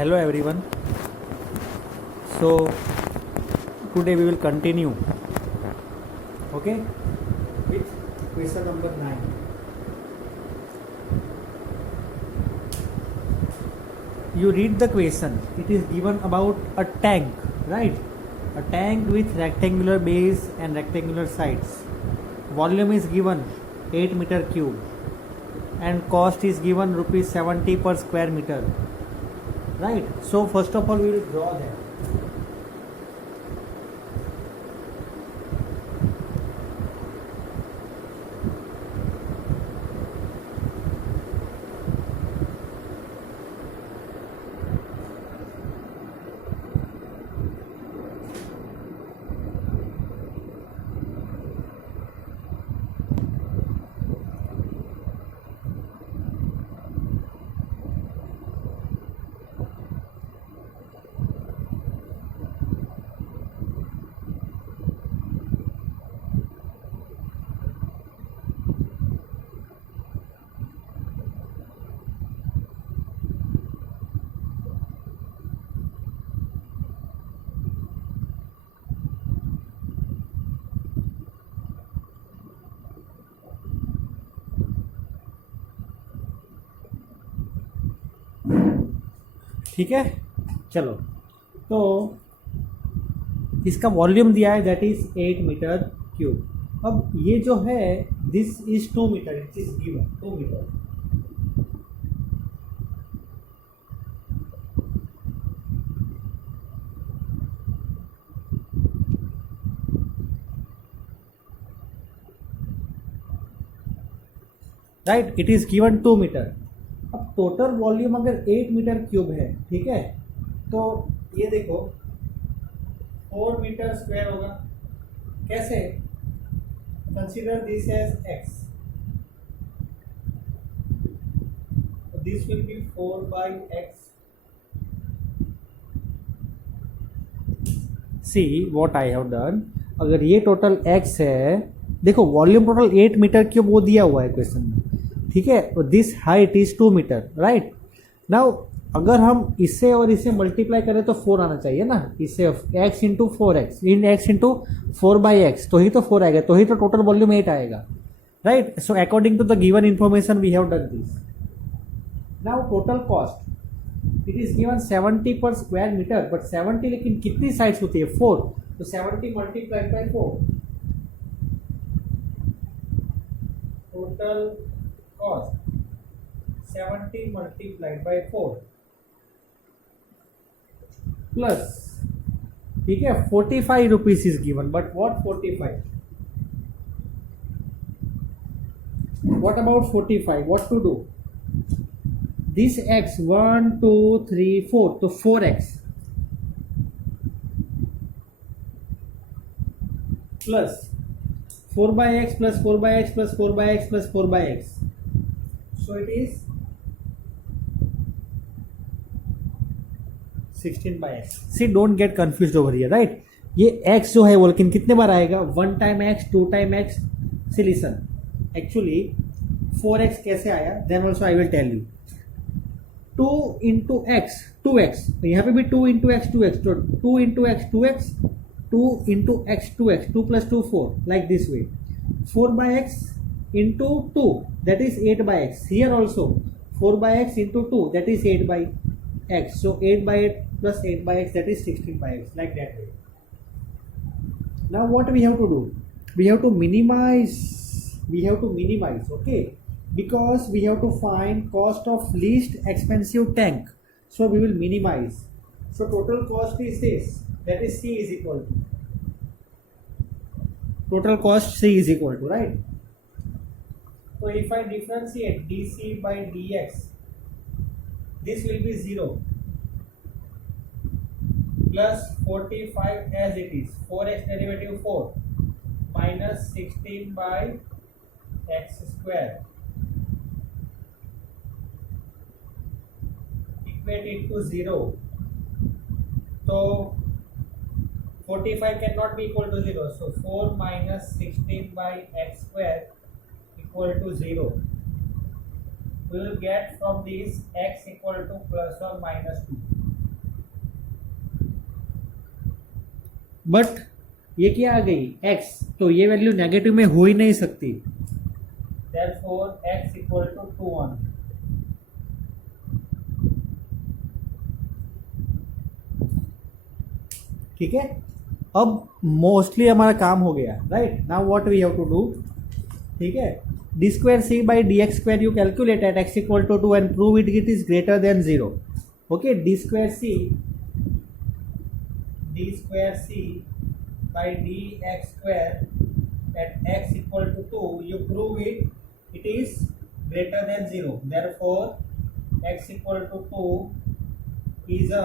Hello everyone. So today we will continue, okay, with question number 9. You read the question. It is given about a tank, right? A tank with rectangular base and rectangular sides. Volume is given 8 meter cube and cost is given rupees 70 per square meter, right? So first of all we will draw that. ठीक है, चलो। तो इसका volume दिया है that is 8 metre cube. अब ये जो है this is 2 metre, it is given 2 metre. Right, it is given 2 metre. अब टोटल वॉल्यूम अगर 8 मीटर क्यूब है, ठीक है, तो ये देखो 4 मीटर स्क्वायर होगा। कैसे? Consider this as x, this will be 4 by x. See what I have done. अगर ये टोटल एक्स है, देखो वॉल्यूम टोटल 8 मीटर क्यूब वो दिया हुआ है क्वेश्चन में, ठीक है। This height is 2 metre, right. Now अगर हम इससे और इससे मल्टीप्लाई करें तो 4 आना चाहिए ना, इससे x into 4x in x into 4 by x, तो ही तो 4 आएगा, तो ही तो टोटल वॉल्यूम 8 आएगा, right. So according to the given information we have done this. Now total cost it is given 70 per square metre, but 70 लेकिन कितनी sides होती है? 4, तो 70 multiplied by 4, total cost 70 multiplied by 4 plus, ठीक है, 45 rupees is given, but what 45? What about 45? What to do? This x 1 2 3 4, तो 4x plus 4 by x plus 4 by x plus 4 by x plus 4 by x. So it is 16 by x. See, don't get confused over here, right? ये x जो है वो लेकिन कितने बार आएगा? 1 time x, 2 time x। See, listen, actually 4x कैसे आया? Then also I will tell you. 2 into x 2x, तो यहाँ पे भी 2 into x 2x, तो 2 into x 2x, 2 into x 2x, 2 plus 2 4, like this way। 4 by x into 2, that is 8 by x। Here also 4 by x into 2, that is 8 by x। So 8 by 8 plus 8 by x, that is 16 by x, like that way। Now what we have to do? We have to minimize, okay, because we have to find cost of least expensive tank, so we will minimize। So total cost is this, that is C is equal to, total cost C is equal to, right? So if I differentiate dc by dx, this will be 0 plus 45 as it is, 4x derivative 4 minus 16 by x square, equate it to 0. So 45 cannot be equal to 0, so 4 minus 16 by x square equal to 0. We will get from this x equal to plus or minus 2. But ये क्या आ गई x, तो ये value negative में हो ही नहीं सकती, therefore x equal to 2 1। ठीक है, अब मोस्टली हमारा काम हो गया, right. Now what we have to do, ठीक है, d square c by d x square you calculate at x equal to 2 and prove it is greater than 0। Okay, d square c by d x square at x equal to 2 you prove it is greater than 0, therefore x equal to 2 is a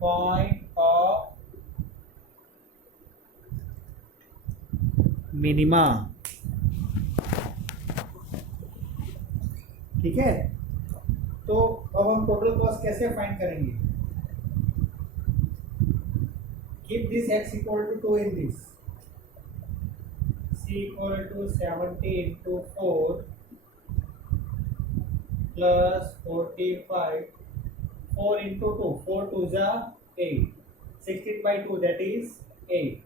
point of minima. ठीक है, तो अब हम total cost कैसे find करेंगे, keep this x equal to 2 in this, c equal to 70 into 4 plus 45, 4 into 2, 4 2s are 8, 16 by 2 that is 8.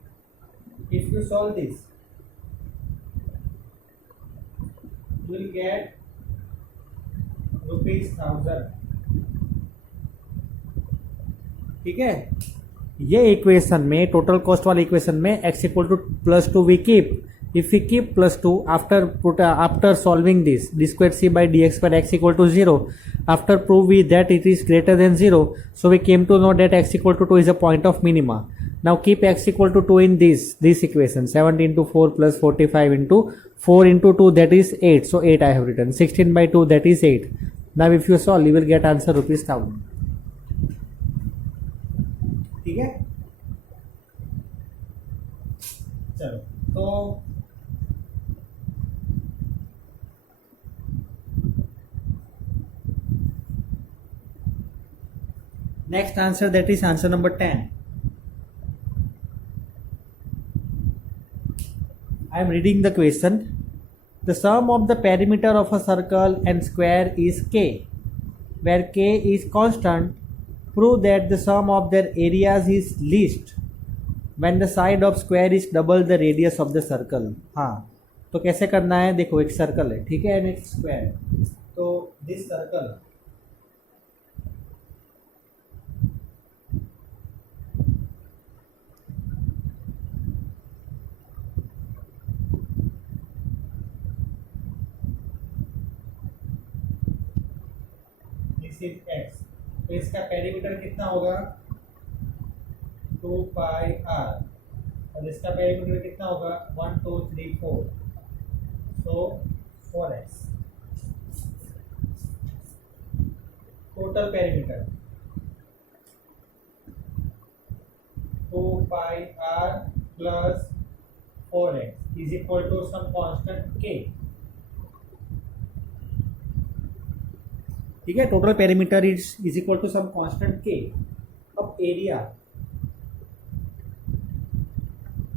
If you solve this, you will get ₹1000। ठीक है, ये इक्वेशन में, टोटल कॉस्ट वाले equation में x equal to +2 we keep, if we keep +2 after solving this d squared c by dx squared x equal to 0, after prove we that it is greater than 0, so we came to know that x equal to 2 is a point of minima. Now keep x equal to 2 in this equation, 70 into 4 plus 45 into 4 into 2 that is 8, so 8 I have written, 16 by 2 that is 8. Now if you solve you will get answer ₹1000। ठीक है, चलो तो next answer, that is answer number 10. I am reading the question. The sum of the perimeter of a circle and square is k, where k is constant. Prove that the sum of their areas is least when the side of square is double the radius of the circle। हाँ, तो कैसे करना है, देखो एक circle है, ठीक है, एंड एक स्क्वायर, तो दिस सर्कल x, तो इसका पेरीमीटर कितना होगा 2 पाई r, और इसका पेरीमीटर कितना होगा 1 2 3 4, so 4x। Total perimeter 2 pi r plus 4x is equal to some constant k। ठीक है, total perimeter is equal to some constant k। अब area,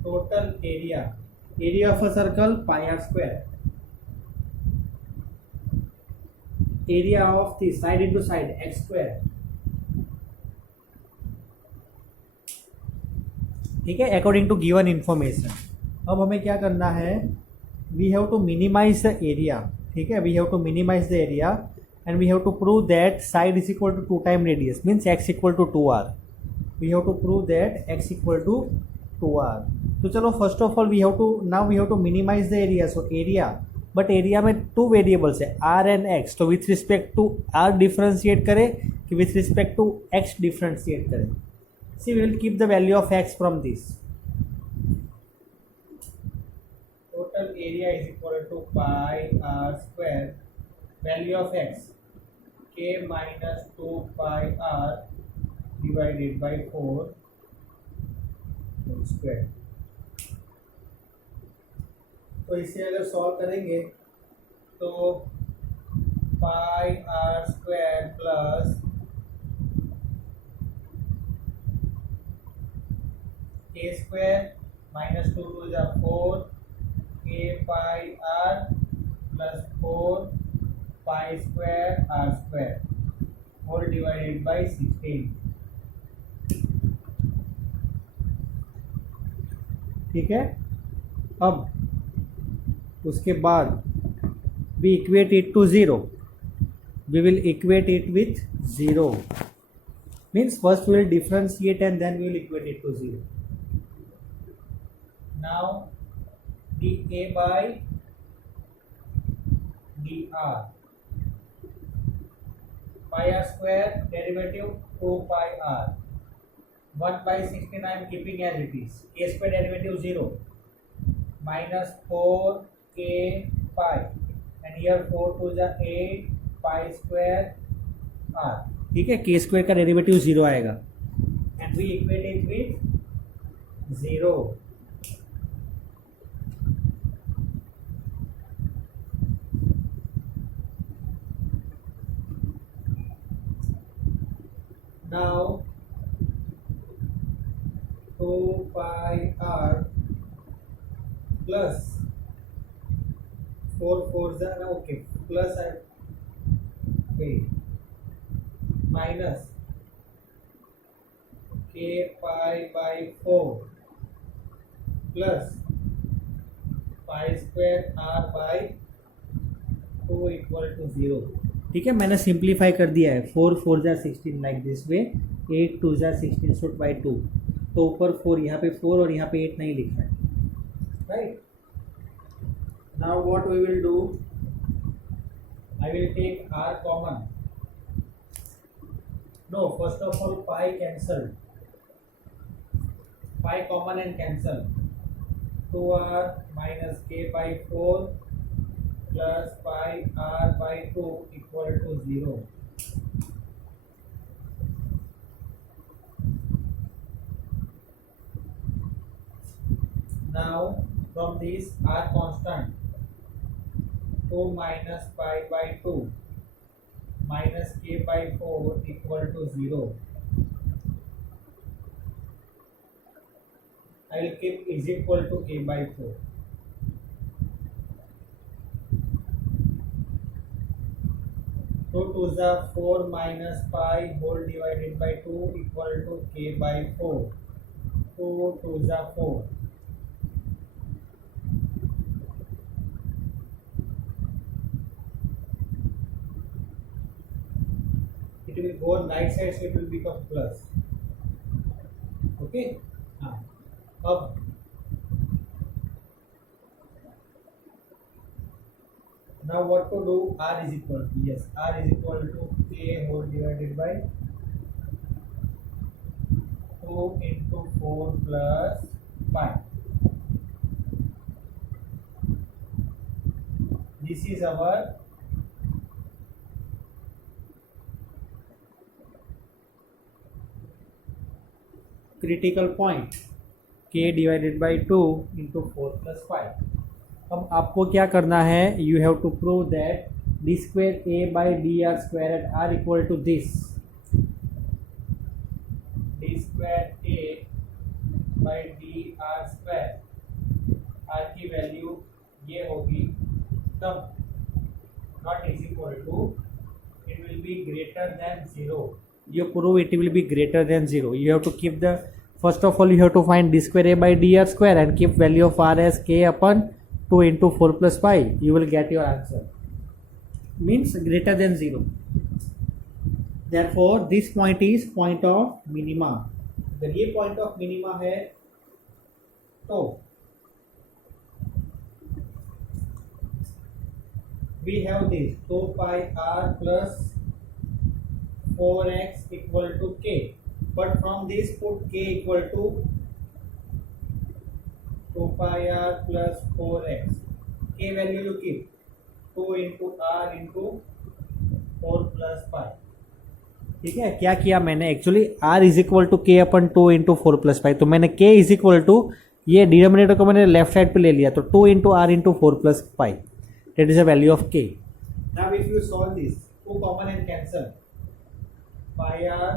total area of a circle pi r square, area of the side into side x square. ठीक है, according to given information. अब हमें क्या करना है, we have to minimise the area. ठीक है, we have to minimise the area and we have to prove that side is equal to 2 times radius, means x equal to 2r. We have to prove that x equal to 2r. तो चलो first of all we have to minimise the area, so area, but area में 2 variables है r and x, तो with respect to r differentiate करें कि with respect to x differentiate करें। See we will keep the value of x from this, total area is equal to pi r square, value of x k minus 2 pi r divided by 4 whole square। तो इसे अगर solve करेंगे तो pi r square plus k square minus 2 two जा 4 k pi r plus 4 pi square r square. Whole divided by 16। ठीक है, अब उसके बाद we equate it to 0. We will equate it with 0. Means first we will differentiate and then we will equate it to 0. Now dA by dr, pi r square derivative 2 pi r, 1 by 16 I am keeping as it is, k square derivative 0, minus 4 k pi, and here 4 to the 8 pi square r. ठीक है, k square का derivative 0 आएगा and we equate it with 0. Now 2 pi r plus 4 4 okay, plus I wait, minus k pi by 4 plus pi square r by 2 equal to 0. ठीक है, मैंने simplify कर दिया है. 4 4 जा 16 लाइक दिस वे, 8 2 जा 16 शुड बाई 2. तो ऊपर 4, यहाँ पे 4 और यहाँ पे 8 नहीं लिखना है, right. Now what we will do, I will take r common. No, first of all pi cancel. Pi common and cancel. 2r minus k by 4 plus pi r by 2 equal to 0. Now from this r constant, 2 minus pi by 2 minus k by 4 equal to 0. I will keep is equal to k by 4. So 2 is 4 minus pi whole divided by 2 equal to k by 4. 2 2 is 4. It will go on right side, so it will become plus. Okay. अब now what to do, r is equal to, yes, r is equal to k whole divided by 2 into 4 plus pi. This is our critical point, k divided by 2 into 4 plus 5. अब आपको क्या करना है, you have to prove that d square a by d r square at r equal to this. D square a by d r square, r की value ये होगी, तब not is equal to, it will be greater than 0. You prove it will be greater than 0. You have to keep the, first of all you have to find d square a by dr square and keep value of r as k upon 2 into 4 plus pi. You will get your answer, means greater than 0. Therefore this point is point of minima. अगर ये point of minima है तो we have this 2 pi r plus 4x equal to k, but from this put k equal to 2 pi r plus 4x. K value you keep 2 into r into 4 plus pi. ठीक है, क्या किया मैंने actually, r is equal to k upon 2 into 4 plus 5, तो मैंने k is equal to, ये denominator को मैंने लेफ्ट साइड पे ले लिया, तो 2 into r into 4 plus 5, that is the value of k. Now if you solve this, 2 common and cancel, pi r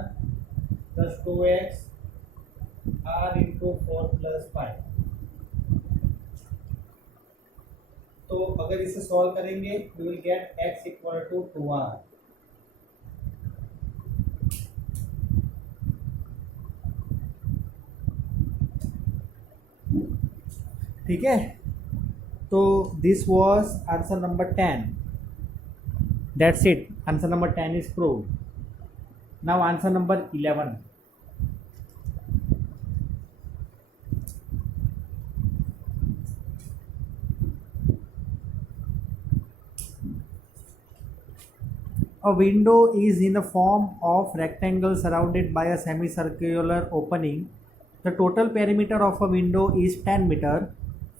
plus 2x r into 4 plus 5. तो अगर इसे सॉल्व करेंगे we will get x equal to 2r. ठीक है, तो this was answer number 10. That's it. Answer number 10 is proved. Now answer number 11. A window is in the form of rectangle surrounded by a semicircular opening. The total perimeter of a window is 10 meter.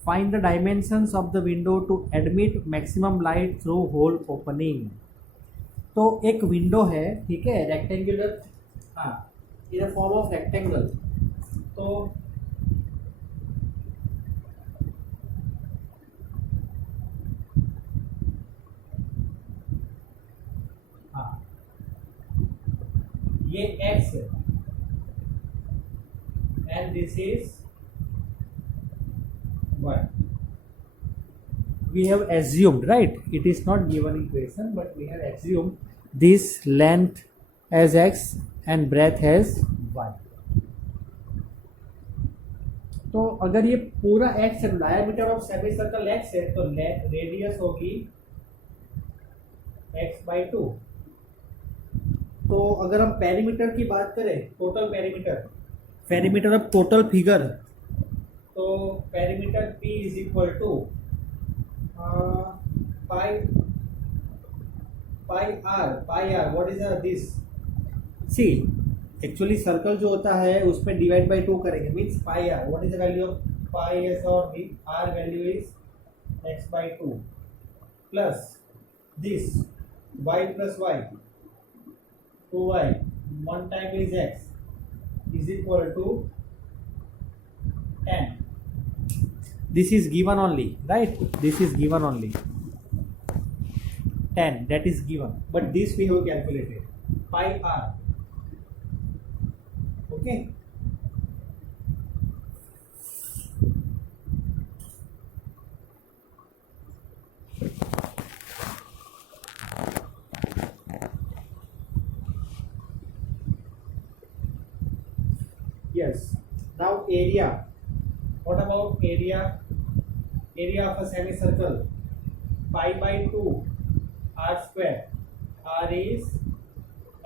Find the dimensions of the window to admit maximum light through hole opening. तो एक window है, ठीक है, rectangular, हाँ, in the form of rectangle. तो हाँ, ये x है and this is y. We have assumed, right? It is not given equation, but we have assumed this length as x and breadth as y. तो अगर ये पूरा x है, diameter of semi circle x है, तो radius होगी x by 2. तो अगर हम पेरीमीटर की बात करें, total perimeter of total figure, तो perimeter p is equal to pi r. What is this? See, actually circle जो होता है उसमें divide by 2 करेंगे, means pi r. What is the value of pi s or the r value is x by 2 plus this y plus y, 2y, 1 time is x is equal to 10. This is given only, right? This is given only 10, that is given, but this we have calculated pi r. Okay, yes. Now area. What about area? Area of a semicircle, pi by 2 r square. R is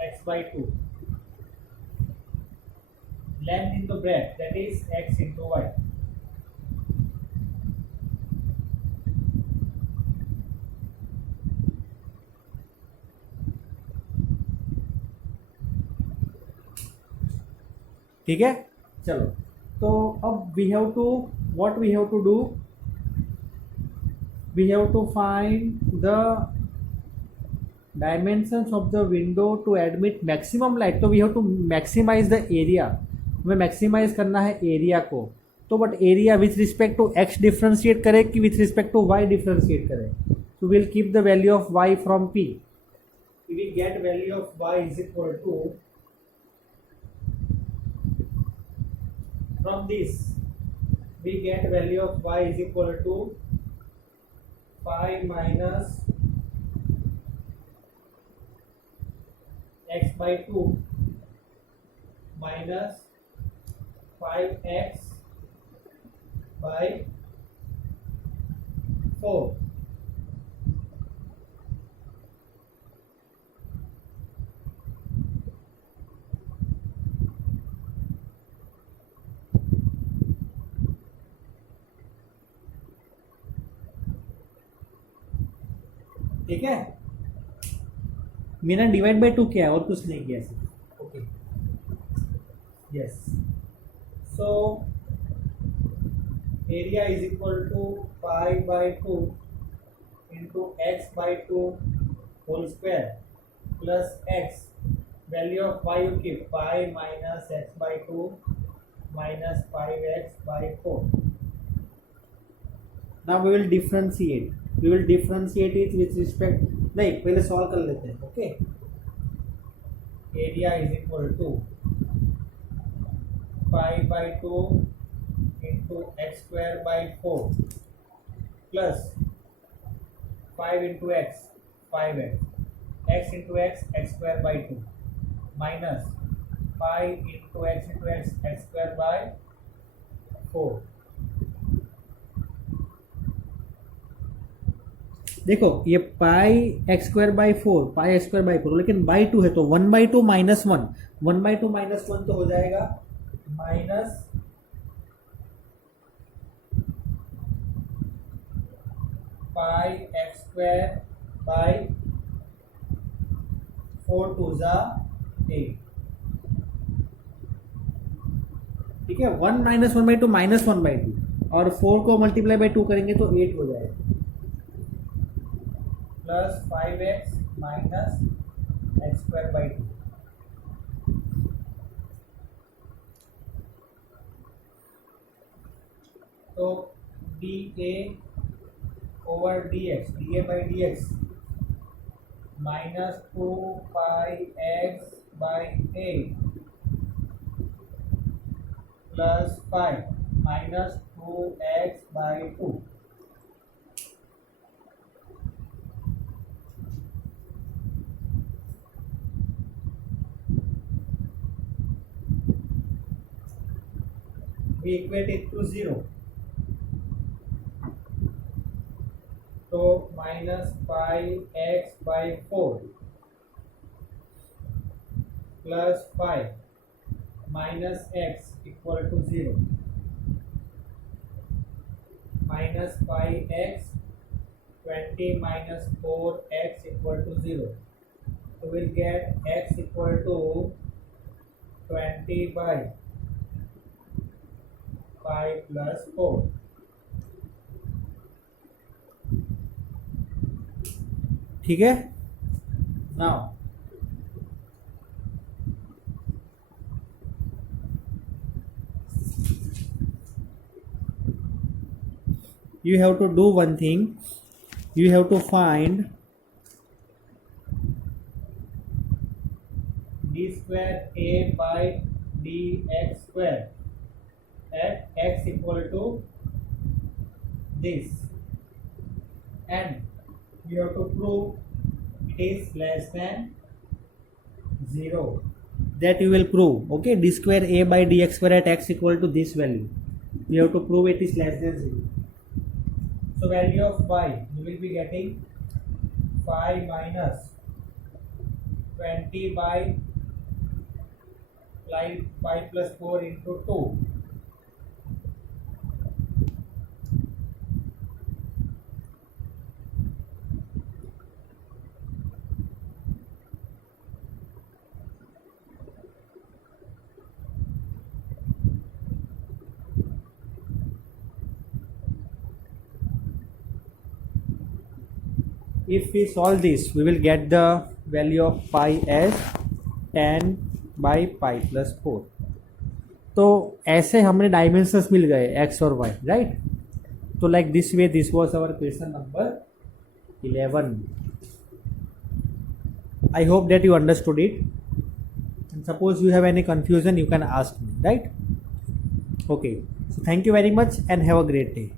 x by 2. Length into breadth, that is x into y. ठीक है, चलो. तो अब we have to, what we have to do, we have to find the dimensions of the window to admit maximum light. तो we have to maximize the area. हमें maximize करना है area को. तो but area with respect to x differentiate करें कि with respect to y differentiate करें. तो will keep the value of y from p. We get value of y is equal to, from this we get value of y is equal to 5 minus x by 2 minus 5x by 4. ठीक है, मैंने divide by 2 किया है और कुछ नहीं किया. Okay, yes. So area is equal to pi by 2 into x by 2 whole square plus x. Value of y you keep pi minus x by 2 minus 5x by 4. Now we will differentiate. We will differentiate it with respect, नहीं, पहले solve कर लेते हैं. Okay, area is equal to pi by 2 into x square by 4 plus 5 into x 5x, x into x square by 2 minus 5 into x x square by 4. देखो ये pi x square by four, pi x square by four, लेकिन by two है तो one by two minus one, one by two minus one तो हो जाएगा minus pi x square by four two जा 8। ठीक है, one minus one by two minus one by two, और फोर को मल्टीप्लाई बाई टू करेंगे तो 8 हो जाएगा, plus 5x minus x square by two. तो d a over d x, d a by d x minus 2 pi x by 8 plus 5 minus 2x by 2। We equate it to 0, तो minus pi x by 4 plus 5 minus x equal to 0, minus pi x 20 minus 4x equal to 0, तो we'll get x equal to 20 by 5 plus 4। ठीक है, now you have to do one thing, you have to find d square a by dx square at x equal to this, and you have to prove it is less than 0. That you will prove. Okay, d square a by dx square at x equal to this value, you have to prove it is less than 0. So value of y, you will be getting 5 minus 20 by 5 plus 4 into 2. If we solve this, we will get the value of pi as 10 by pi plus 4. तो ऐसे हमने dimensions मिल गए x और y, right. तो like this way this was our question number 11. I hope that you understood it, and suppose you have any confusion you can ask me, right? Okay, so thank you very much and have a great day.